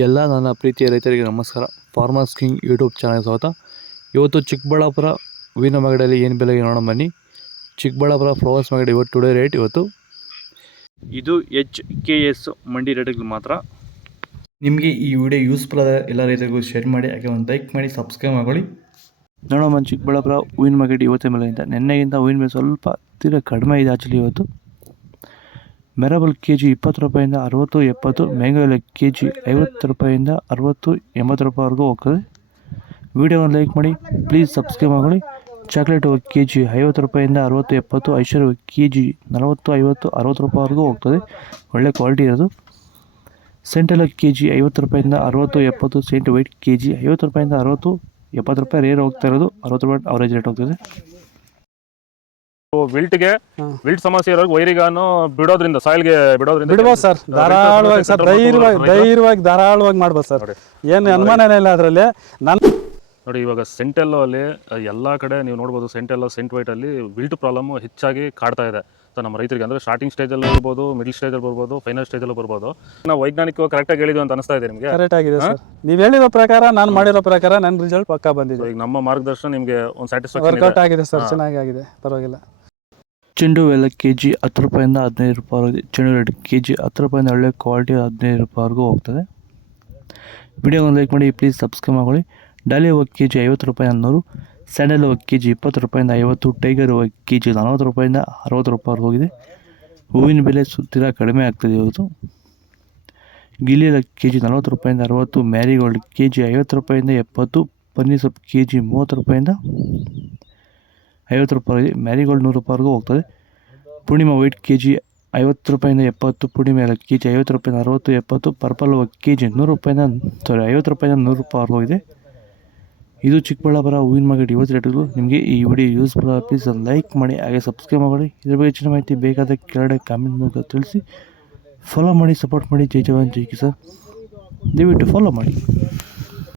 ಎಲ್ಲ ನನ್ನ ಪ್ರೀತಿಯ ರೈತರಿಗೆ ನಮಸ್ಕಾರ. ಫಾರ್ಮರ್ಸ್ ಕಿಂಗ್ ಯೂಟ್ಯೂಬ್ ಚಾನಲ್ ಸ್ವಾಗತ. ಇವತ್ತು ಚಿಕ್ಕಬಳ್ಳಾಪುರ ಹೂವಿನ ಮಾರ್ಕೆಟಲ್ಲಿ ಏನು ಬೆಲೆಗೆ ನೋಡೋಣ ಬನ್ನಿ. ಚಿಕ್ಕಬಳ್ಳಾಪುರ ಫ್ಲವರ್ಸ್ ಮಾರ್ಕೆಟ್ ಇವತ್ತು ಟುಡೇ ರೇಟ್ ಇವತ್ತು ಇದು HKS ಮಂಡಿ ರೇಟ್ಗಳು ಮಾತ್ರ. ನಿಮಗೆ ಈ ವಿಡಿಯೋ ಯೂಸ್ಫುಲ್ ಆದ ಎಲ್ಲ ರೈತರಿಗೂ ಶೇರ್ ಮಾಡಿ, ಹಾಗೆ ಒಂದು ಲೈಕ್ ಮಾಡಿ, ಸಬ್ಸ್ಕ್ರೈಬ್ ಮಾಡ್ಕೊಳ್ಳಿ. ನೋಡೋಣ ಚಿಕ್ಕಬಳ್ಳಾಪುರ ಹೂವಿನ ಮಾರ್ಕೆಟ್ ಇವತ್ತಿನ ಬೆಲೆಗಿಂತ ನಿನ್ನೆಗಿಂತ ಹೂವಿನ ಬೆಲೆ ಸ್ವಲ್ಪ ತೀರಾ ಕಡಿಮೆ ಇದೆ. ಆ್ಯಕ್ಚುಲಿ ಇವತ್ತು ಮೆರಬಲ್ ಕೆಜಿ 20 ರೂಪಾಯಿಂದ 60, 70, ಮ್ಯಾಂಗೋ ಕೆಜಿ 50 ರೂಪಾಯಿಂದ 60, 80 ರೂಪಾಯಿವರೆಗೂ ಹೋಗ್ತದೆ. ವಿಡಿಯೋವನ್ನು ಲೈಕ್ ಮಾಡಿ, ಪ್ಲೀಸ್ ಸಬ್ಸ್ಕ್ರೈಬ್ ಮಾಡಿ. ಚಾಕ್ಲೇಟ್ ಕೆಜಿ 50 ರೂಪಾಯಿಂದ 60, 70, ಐಶ್ವರ್ಯ ಕೆಜಿ 40, 50, 60 ರೂಪಾಯಿವರೆಗೂ ಹೋಗ್ತದೆ. ಒಳ್ಳೆ ಕ್ವಾಲಿಟಿ ಇರೋದು. ಸೆಂಟೆಲ್ಲ ಕೆಜಿ 50 ರೂಪಾಯಿಂದ 60, 70, ಸೆಂಟ್ ವೈಟ್ ಕೆಜಿ 50 ರೂಪಾಯಿಂದ 60, 70 ರೂಪಾಯಿ ರೇರ್ ಹೋಗ್ತಾ ಇರೋದು. 60 ರೂಪಾಯಿ ಅವರೇಜ್ ರೇಟ್ ಹೋಗ್ತದೆ. ವಿಲ್ಟ್ ಸಮಸ್ಯೆ ಇರೋರು ವೈರಿಗಾನು ಬಿಡೋದ್ರಿಂದ ಸಾಯಿಲ್ಗೆ ಬಿಡ್ಬೋದು ಸರ್. ಧಾರಾಳವಾಗಿ ಸರ್, ಧೈರ್ಯವಾಗಿ ಧಾರಾಳವಾಗಿ ಮಾಡ್ಬೋದು ಸರ್. ಏನು ಅನುಮಾನನೇ ಇಲ್ಲ ಅದರಲ್ಲಿ. ನೋಡಿ, ಇವಾಗ ಸೆಂಟೆಲ್ಲೋ ಅಲ್ಲಿ ಎಲ್ಲ ಕಡೆ ನೀವು ನೋಡ್ಬೋದು, ಸೆಂಟೆಲ್ಲೋ ಸೆಂಟ್ ವೈಟ್ ಅಲ್ಲಿ ವಿಲ್ಟ್ ಪ್ರಾಬ್ಲಮ್ ಹೆಚ್ಚಾಗಿ ಕಾಡ್ತಾ ಇದೆ. ಸೊ ನಮ್ಮ ರೈತರಿಗೆ ಅಂದ್ರೆ ಸ್ಟಾರ್ಟಿಂಗ್ ಸ್ಟೇಜಲ್ಲಿ ಬರ್ಬೋದು, ಮಿಡಲ್ ಸ್ಟೇಜಲ್ಲಿ ಬರ್ಬೋದು, ಫೈನಲ್ ಸ್ಟೇಜಲ್ಲಿ ಬರ್ಬೋದು. ನಾವು ವೈಜ್ಞಾನಿಕವಾಗಿ ಕರೆಕ್ಟಾಗಿ ಹೇಳಿದ್ವಿ ಅಂತ ಅನಿಸ್ತಾ ಇದೆ ನಿಮಗೆ? ಕರೆಕ್ಟ್ ಆಗಿದೆ ಸರ್. ನೀವು ಹೇಳಿರೋ ಪ್ರಕಾರ, ನಾನು ಮಾಡಿರೋ ಪ್ರಕಾರ ನನ್ನ ರಿಸಲ್ಟ್ ಪಕ್ಕಾ ಬಂದಿದೆ. ಈಗ ನಮ್ಮ ಮಾರ್ಗದರ್ಶನ ನಿಮಗೆ ಒಂದು ಸ್ಯಾಟಿಸ್ಫ್ಯಾಕ್ಷನ್ ವರ್ಕೌಟ್ ಆಗಿದೆ ಸರ್. ಚೆನ್ನಾಗಿ ಆಗಿದೆ, ಪರವಾಗಿಲ್ಲ. ಚೆಂಡು ಎಲ್ಲ ಕೆಜಿ 10 ರೂಪಾಯಿಂದ 15 ರೂಪಾಯಿವರೆಗೆ. ಚೆಂಡು ರೇಟ್ ಕೆಜಿ 10 ರೂಪಾಯಿಂದ ಒಳ್ಳೆ ಕ್ವಾಲಿಟಿ 15 ರೂಪಾಯಿವರೆಗೂ ಹೋಗ್ತದೆ. ವಿಡಿಯೋವನ್ನು ಲೈಕ್ ಮಾಡಿ, ಪ್ಲೀಸ್ ಸಬ್ಸ್ಕ್ರೈಬ್ ಮಾಡ್ಕೊಳ್ಳಿ. ಡಾಲಿ ಹೂವು ಕೆಜಿ 50 ರೂಪಾಯಿಂದ 100, ಸ್ಯಾಂಡಲ್ ಹೂವು ಕೆಜಿ 20 ರೂಪಾಯಿಂದ 50, ಟೈಗರ್ ಹೂವು ಕೆಜಿ 40 ರೂಪಾಯಿಂದ 60 ರೂಪಾಯಿವರೆಗೂ ಹೋಗಿದೆ. ಹೂವಿನ ಬೆಲೆ ಸುತ್ತಿರ ಕಡಿಮೆ ಆಗ್ತದೆ ಇವತ್ತು. ಗಿಲ್ಲಿ ಎಲ್ಲ ಕೆಜಿ 40 ರೂಪಾಯಿಂದ 60, ಮ್ಯಾರಿಗೋಲ್ಡ್ ಕೆಜಿ 50 ರೂಪಾಯಿಂದ 70, ಪನ್ನೀರ್ ಸೊಪ್ಪು ಕೆಜಿ 30 ರೂಪಾಯಿಂದ 50 ರೂಪಾಯಿ. ಮ್ಯಾರಿಗೋಲ್ಡ್ 100 ರೂಪಾಯಿವರೆಗೂ ಹೋಗ್ತದೆ. ಪೂರ್ಣಿಮಾ ವೈಟ್ ಕೆಜಿ 50 ರೂಪಾಯಿಂದ 70, ಪೂರ್ಣಿಮಾ ಎಲ್ಲ ಕೆಜಿ 50 ರೂಪಾಯಿಂದ 60, 70, ಪರ್ಪಲ್ ಕೆಜಿ 100 ರೂಪಾಯಿಂದ 50 ರೂಪಾಯಿಂದ 100 ರೂಪಾಯಿವರೆಗೂ ಇದೆ. ಇದು ಚಿಕ್ಕಬಳ್ಳಾಪುರ ಹೂವಿನ ಮಾರ್ಕೆಟ್ ಇವತ್ತು ರೇಟ್ಗಳು. ನಿಮಗೆ ಈ ವಿಡಿಯೋ ಯೂಸ್ಫುಲ್ ಆಗಿ ಪ್ಲೀಸ್ ಲೈಕ್ ಮಾಡಿ, ಹಾಗೆ ಸಬ್ಸ್ಕ್ರೈಬ್ ಮಾಡಿ. ಇದ್ರ ಬಗ್ಗೆ ಹೆಚ್ಚಿನ ಮಾಹಿತಿ ಬೇಕಾದ ಕೆಳಗಡೆ ಕಾಮೆಂಟ್ ಮೂಲಕ ತಿಳಿಸಿ. ಫಾಲೋ ಮಾಡಿ, ಸಪೋರ್ಟ್ ಮಾಡಿ. ಜೈ ಜವಾನ್ ಜೈ ಕಿಸಾನ್. ದಯವಿಟ್ಟು ಫಾಲೋ ಮಾಡಿ.